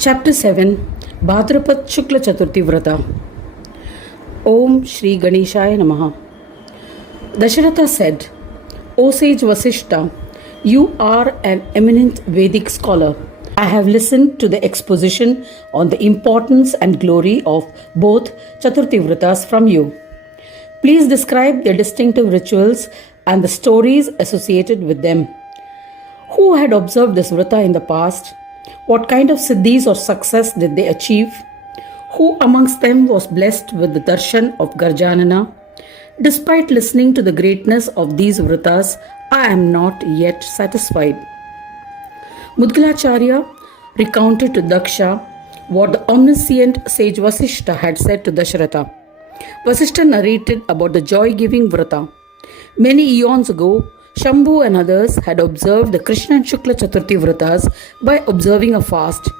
Chapter 7 Bhadrapad Shukla Chaturthi vrata. Om Shri Ganeshaya Namaha. Dasharatha said, O sage Vasishta, you are an eminent Vedic scholar. I have listened to the exposition on the importance and glory of both Chaturthi vratas from you. Please describe their distinctive rituals and the stories associated with them. Who had observed this vrata in the past? What kind of siddhis or success did they achieve? Who amongst them was blessed with the darshan of Garjanana? Despite listening to the greatness of these vratas, I am not yet satisfied. Mudgalacharya recounted to Daksha what the omniscient sage Vasishta had said to Dasharatha. Vasishta narrated about the joy-giving vrata. Many eons ago, Shambhu and others had observed the Krishna and Shukla Chaturthi vratas by observing a fast.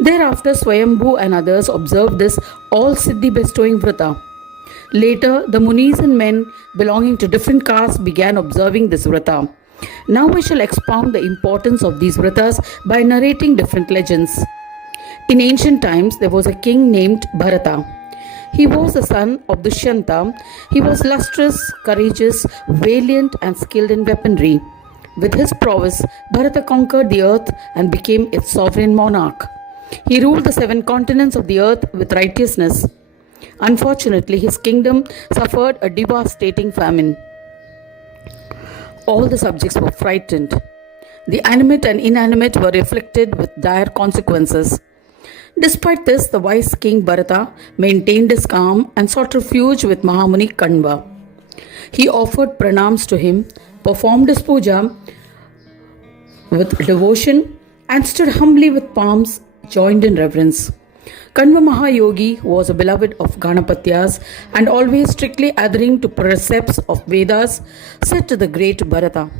Thereafter, Swayambhu and others observed this all-siddhi bestowing vrata. Later, the Munis and men belonging to different castes began observing this vrata. Now we shall expound the importance of these vratas by narrating different legends. In ancient times, there was a king named Bharata. He was the son of Dushyanta. He was lustrous, courageous, valiant and skilled in weaponry. With his prowess, Bharata conquered the earth and became its sovereign monarch. He ruled the 7 continents of the earth with righteousness. Unfortunately, his kingdom suffered a devastating famine. All the subjects were frightened. The animate and inanimate were afflicted with dire consequences. Despite this, the wise king Bharata maintained his calm and sought refuge with Mahamuni Kanva. He offered pranams to him, performed his puja with devotion, and stood humbly with palms joined in reverence. Kanva Mahayogi was a beloved of Ganapatyas and always strictly adhering to precepts of Vedas, said to the great Bharata,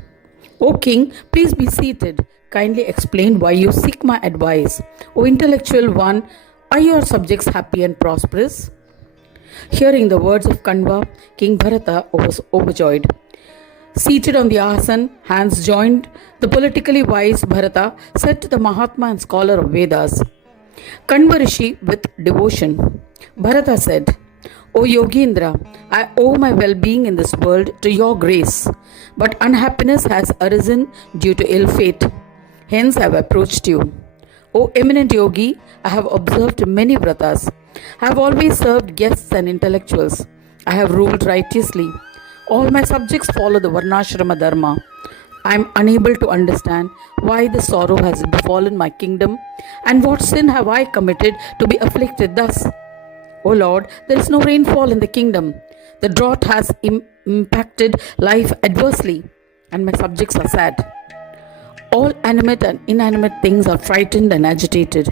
O king, please be seated. Kindly explain why you seek my advice. O intellectual one, are your subjects happy and prosperous? Hearing the words of Kanva, King Bharata was overjoyed. Seated on the asan, hands joined, the politically wise Bharata said to the Mahatma and scholar of Vedas, Kanva Rishi with devotion. Bharata said, O Yogendra, I owe my well-being in this world to your grace, but unhappiness has arisen due to ill fate. Hence I have approached you. O eminent yogi, I have observed many vratas. I have always served guests and intellectuals. I have ruled righteously. All my subjects follow the Varnashrama Dharma. I am unable to understand why this sorrow has befallen my kingdom and what sin have I committed to be afflicted thus. O Lord, there is no rainfall in the kingdom. The drought has impacted life adversely and my subjects are sad. All animate and inanimate things are frightened and agitated.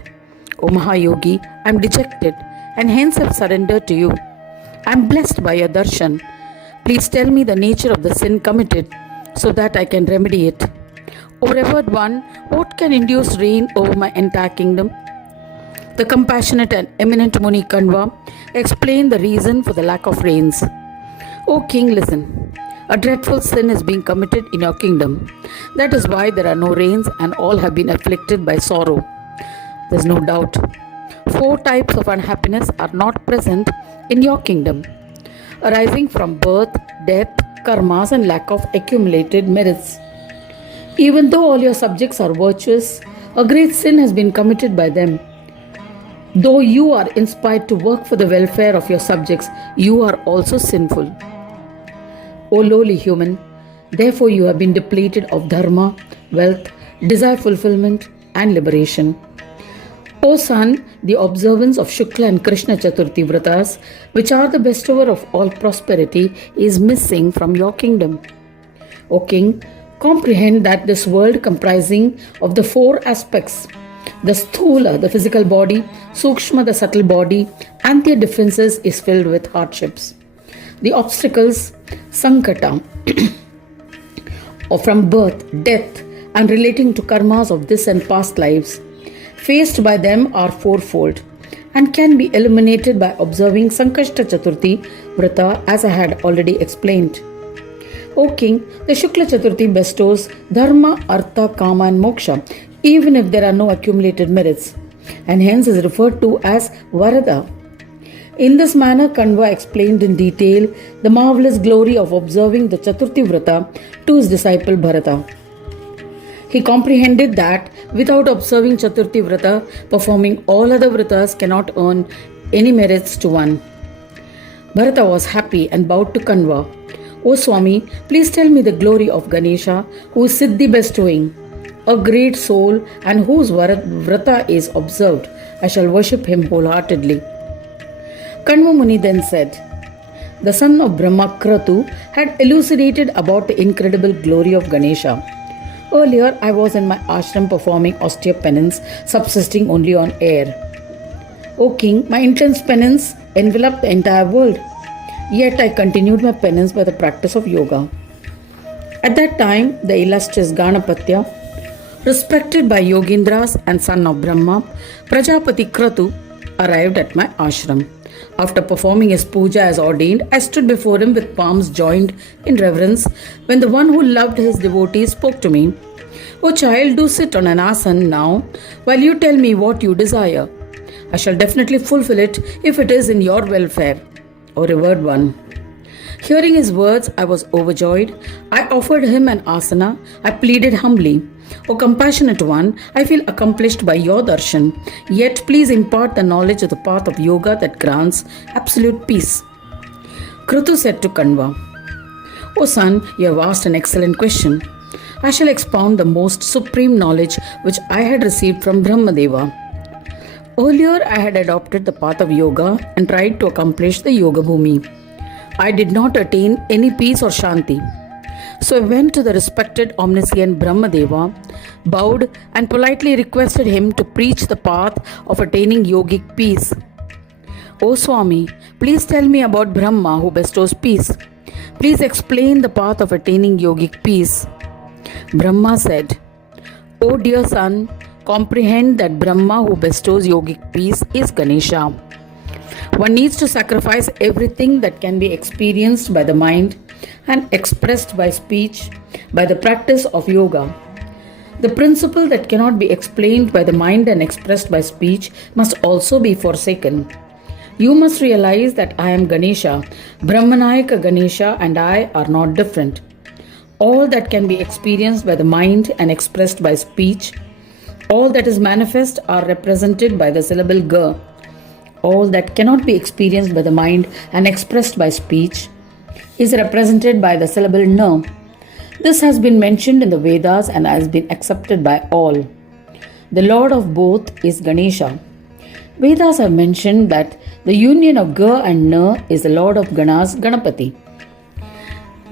O Mahayogi, I am dejected and hence have surrendered to you. I am blessed by your darshan. Please tell me the nature of the sin committed so that I can remedy it. O revered one, what can induce rain over my entire kingdom? The compassionate and eminent Muni Kanva explained the reason for the lack of rains. O king, listen. A dreadful sin is being committed in your kingdom. That is why there are no rains and all have been afflicted by sorrow. There is no doubt. 4 types of unhappiness are not present in your kingdom, arising from birth, death, karmas and lack of accumulated merits. Even though all your subjects are virtuous, a great sin has been committed by them. Though you are inspired to work for the welfare of your subjects, you are also sinful. O lowly human, therefore you have been depleted of dharma, wealth, desire fulfillment and liberation. O son, the observance of Shukla and Krishna Chaturthi vratas, which are the bestower of all prosperity, is missing from your kingdom. O king, comprehend that this world comprising of the 4 aspects, the sthula, the physical body, sukshma, the subtle body, and their differences is filled with hardships. The obstacles, sankata, or from birth, death, and relating to karmas of this and past lives, faced by them are 4-fold and can be eliminated by observing Sankashta Chaturthi vrata as I had already explained. O king, the Shukla Chaturthi bestows dharma, artha, kama and moksha, even if there are no accumulated merits. and hence is referred to as Varada. In this manner, Kanva explained in detail the marvelous glory of observing the Chaturthi vrata to his disciple Bharata. He comprehended that without observing Chaturthi vrata, performing all other vratas cannot earn any merits to one. Bharata was happy and bowed to Kanva. O Swami, please tell me the glory of Ganesha, who is Siddhi bestowing, a great soul and whose vrata is observed. I shall worship him wholeheartedly. Kanva Muni then said, the son of Brahma Kratu had elucidated about the incredible glory of Ganesha. Earlier, I was in my ashram performing austere penance, subsisting only on air. O king, my intense penance enveloped the entire world. Yet I continued my penance by the practice of yoga. At that time, the illustrious Ganapatya, respected by Yogindras and son of Brahma, Prajapati Kratu, arrived at my ashram. After performing his puja as ordained, I stood before him with palms joined in reverence when the one who loved his devotees spoke to me. O child, do sit on an asana now while you tell me what you desire. I shall definitely fulfill it if it is in your welfare. O revered one. Hearing his words, I was overjoyed. I offered him an asana. I pleaded humbly, O compassionate one, I feel accomplished by your darshan, yet please impart the knowledge of the path of yoga that grants absolute peace. Krutu said to Kanva, O son, you have asked an excellent question. I shall expound the most supreme knowledge which I had received from Brahmadeva. Earlier, I had adopted the path of yoga and tried to accomplish the yoga bhumi. I did not attain any peace or shanti. So I went to the respected omniscient Brahmadeva, bowed and politely requested him to preach the path of attaining yogic peace. O Swami, please tell me about Brahma who bestows peace. Please explain the path of attaining yogic peace. Brahma said, O dear son, comprehend that Brahma who bestows yogic peace is Ganesha. One needs to sacrifice everything that can be experienced by the mind and expressed by speech by the practice of yoga. The principle that cannot be explained by the mind and expressed by speech must also be forsaken. You must realize that I am Ganesha, Brahmanayaka Ganesha, and I are not different. All that can be experienced by the mind and expressed by speech, all that is manifest are represented by the syllable Ga. All that cannot be experienced by the mind and expressed by speech is represented by the syllable Na. This has been mentioned in the Vedas and has been accepted by all. The Lord of both is Ganesha. Vedas have mentioned that the union of Ga and Na is the Lord of Ganas, Ganapati.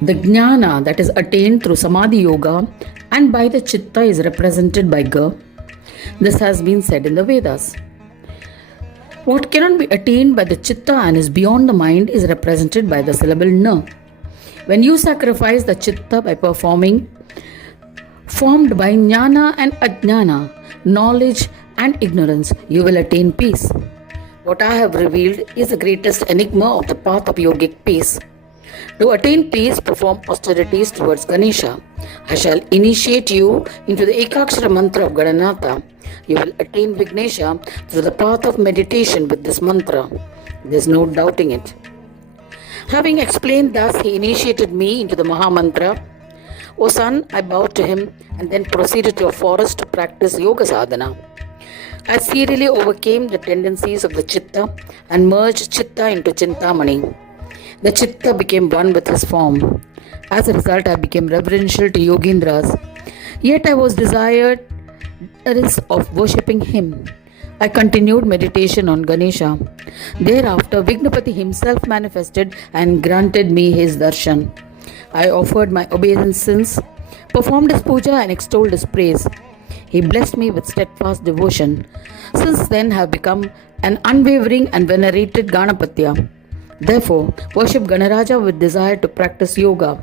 The Jnana that is attained through Samadhi Yoga and by the Chitta is represented by Ga. This has been said in the Vedas. What cannot be attained by the Chitta and is beyond the mind is represented by the syllable Na. When you sacrifice the Chitta by performing, formed by Jnana and Ajnana, knowledge and ignorance, you will attain peace. What I have revealed is the greatest enigma of the path of yogic peace. To attain peace, perform austerities towards Ganesha. I shall initiate you into the Ekakshara mantra of Gadanatha. You will attain Vignesha through the path of meditation with this mantra. There is no doubting it. Having explained thus, he initiated me into the Maha Mantra. O son, I bowed to him and then proceeded to a forest to practice yoga sadhana. I serially overcame the tendencies of the Chitta and merged Chitta into Chintamani. The Chitta became one with his form. As a result, I became reverential to Yogindras. Yet I was desirous of worshipping him. I continued meditation on Ganesha. Thereafter, Vignapati himself manifested and granted me his darshan. I offered my obeisances, performed his puja and extolled his praise. He blessed me with steadfast devotion. Since then, I have become an unwavering and venerated Ganapatya. Therefore, worship Ganaraja with desire to practice yoga.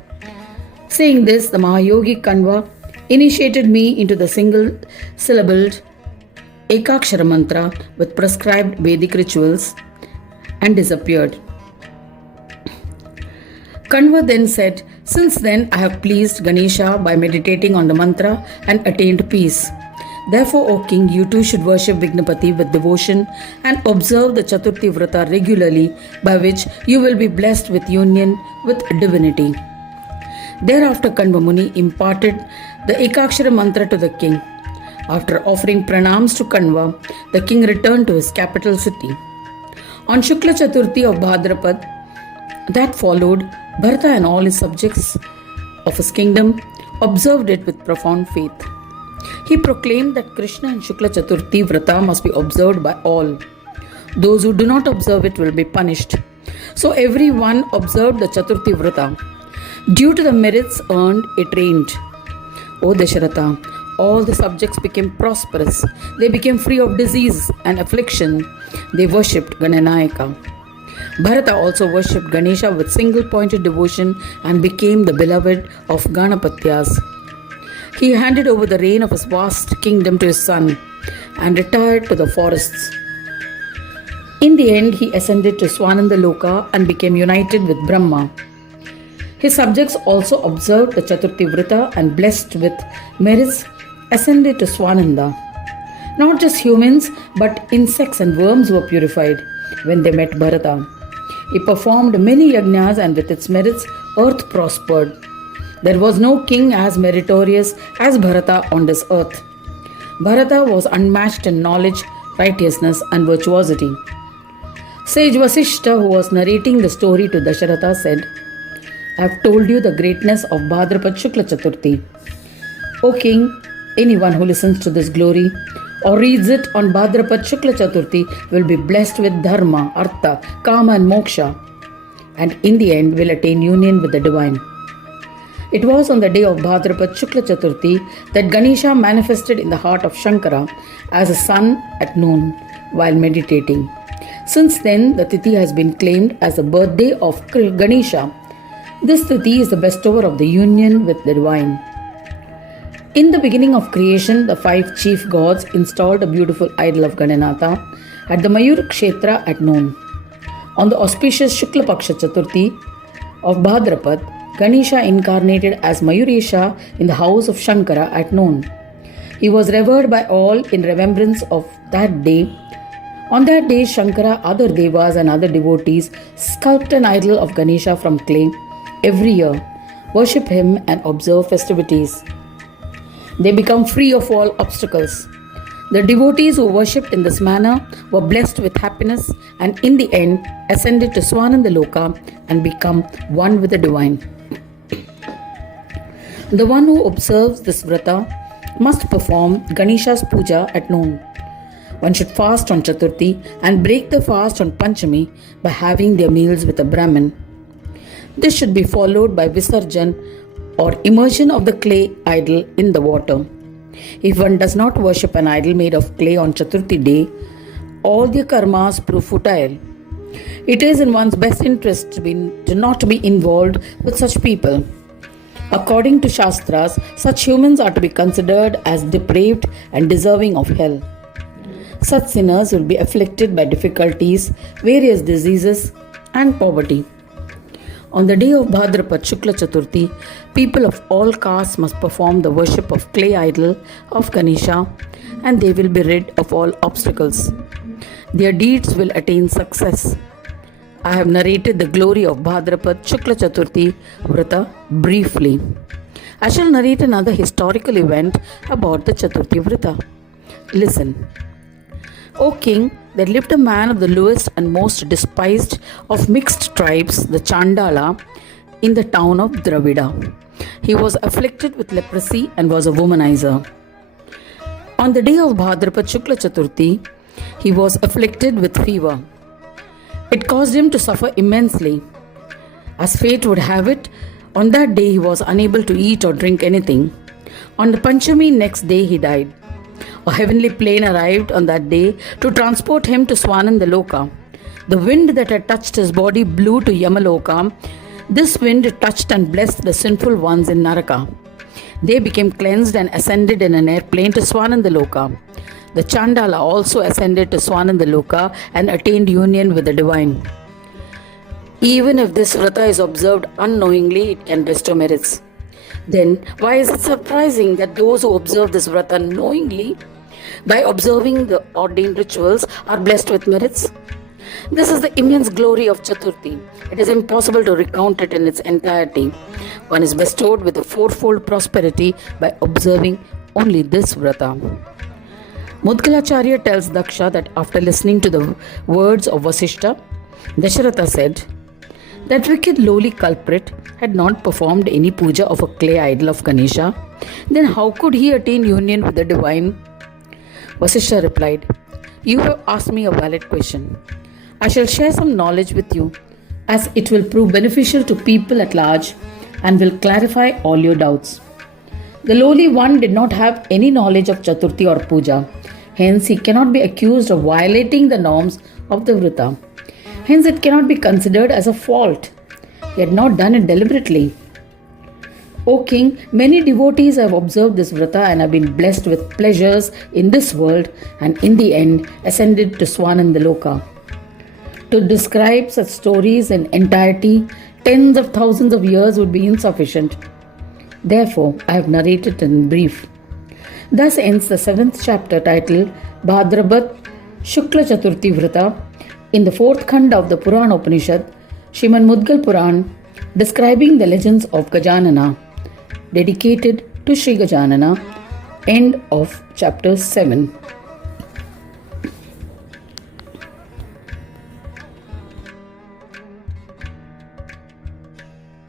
Saying this, the Mahayogi Kanva initiated me into the single-syllabled Ekakshara mantra with prescribed Vedic rituals and disappeared. Kanva then said, since then I have pleased Ganesha by meditating on the mantra and attained peace. Therefore, O king, you too should worship Vignapati with devotion and observe the Chaturthi vrata regularly, by which you will be blessed with union with divinity. Thereafter, Kanva Muni imparted the Ekakshara mantra to the king. After offering pranams to Kanva, the king returned to his capital city. On Shukla Chaturthi of Bhadrapad that followed, Bharata and all his subjects of his kingdom observed it with profound faith. He proclaimed that Krishna and Shukla Chaturthi vrata must be observed by all. Those who do not observe it will be punished. So everyone observed the Chaturthi vrata. Due to the merits earned, it rained. O Dasharatha, all the subjects became prosperous. They became free of disease and affliction. They worshipped Gananayaka. Bharata also worshipped Ganesha with single-pointed devotion and became the beloved of Ganapatyas. He handed over the reign of his vast kingdom to his son and retired to the forests. In the end, he ascended to Swananda Loka and became united with Brahma. His subjects also observed the Chaturthi vrata and, blessed with merits, ascended to Swananda. Not just humans, but insects and worms were purified when they met Bharata. He performed many yajnas, and with its merits, earth prospered. There was no king as meritorious as Bharata on this earth. Bharata was unmatched in knowledge, righteousness, and virtuosity. Sage Vasishta, who was narrating the story to Dasharatha, said, I have told you the greatness of Bhadrapad Shukla Chaturthi. O king, anyone who listens to this glory or reads it on Bhadrapad Shukla Chaturthi will be blessed with dharma, artha, kama and moksha, and in the end will attain union with the divine. It was on the day of Bhadrapad Shukla Chaturthi that Ganesha manifested in the heart of Shankara as a sun at noon while meditating. Since then, the Tithi has been claimed as the birthday of Ganesha. This Tithi is the bestower of the union with the divine. In the beginning of creation, the 5 chief gods installed a beautiful idol of Gananatha at the Mayur Kshetra at noon. On the auspicious Shukla Paksha Chaturthi of Bhadrapad, Ganesha incarnated as Mayuresha in the house of Shankara at noon. He was revered by all in remembrance of that day. On that day, Shankara, other devas and other devotees sculpt an idol of Ganesha from clay every year, worship him and observe festivities. They become free of all obstacles. The devotees who worshipped in this manner were blessed with happiness and in the end ascended to Swananda Loka and become one with the divine. The one who observes this vrata must perform Ganesha's puja at noon. One should fast on Chaturthi and break the fast on Panchami by having their meals with a Brahmin. This should be followed by Visarjan or immersion of the clay idol in the water. If one does not worship an idol made of clay on Chaturthi day, all their karmas prove futile. It is in one's best interest to not be involved with such people. According to Shastras, such humans are to be considered as depraved and deserving of hell. Such sinners will be afflicted by difficulties, various diseases, and poverty. On the day of Bhadrapad Shukla Chaturthi, people of all castes must perform the worship of clay idol of Ganesha, and they will be rid of all obstacles. Their deeds will attain success. I have narrated the glory of Bhadrapad Shukla Chaturthi vrata briefly. I shall narrate another historical event about the Chaturthi vrata. Listen. O king, there lived a man of the lowest and most despised of mixed tribes, the Chandala, in the town of Dravida. He was afflicted with leprosy and was a womanizer. On the day of Bhadrapad Shukla Chaturthi, he was afflicted with fever. It caused him to suffer immensely. As fate would have it, on that day he was unable to eat or drink anything. On the Panchami next day he died. A heavenly plane arrived on that day to transport him to Swananda Loka. The wind that had touched his body blew to Yamaloka. This wind touched and blessed the sinful ones in Naraka. They became cleansed and ascended in an airplane to Swananda Loka. The Chandala also ascended to Swananda Loka and attained union with the divine. Even if this vrata is observed unknowingly, it can bestow merits. Then, why is it surprising that those who observe this vrata knowingly by observing the ordained rituals, are blessed with merits. This is the immense glory of Chaturthi. It is impossible to recount it in its entirety. One is bestowed with a fourfold prosperity by observing only this vrata. Mudgalacharya tells Daksha that after listening to the words of Vasishta, Dasharatha said, that wicked lowly culprit had not performed any puja of a clay idol of Ganesha, then how could he attain union with the divine? Vasishtha replied, you have asked me a valid question. I shall share some knowledge with you, as it will prove beneficial to people at large and will clarify all your doubts. The lowly one did not have any knowledge of Chaturthi or puja. Hence, he cannot be accused of violating the norms of the vrata. Hence, it cannot be considered as a fault. He had not done it deliberately. O king, many devotees have observed this vrata and have been blessed with pleasures in this world and in the end ascended to Swanandaloka. To describe such stories in entirety, tens of thousands of years would be insufficient. Therefore, I have narrated in brief. Thus ends the 7th chapter titled Bhadrapad Shukla Chaturthi vrata in the 4th Khanda of the Puran Upanishad, Shrimad Mudgal Purana, describing the legends of Gajanana, dedicated to Sri Gajanana. End of chapter 7.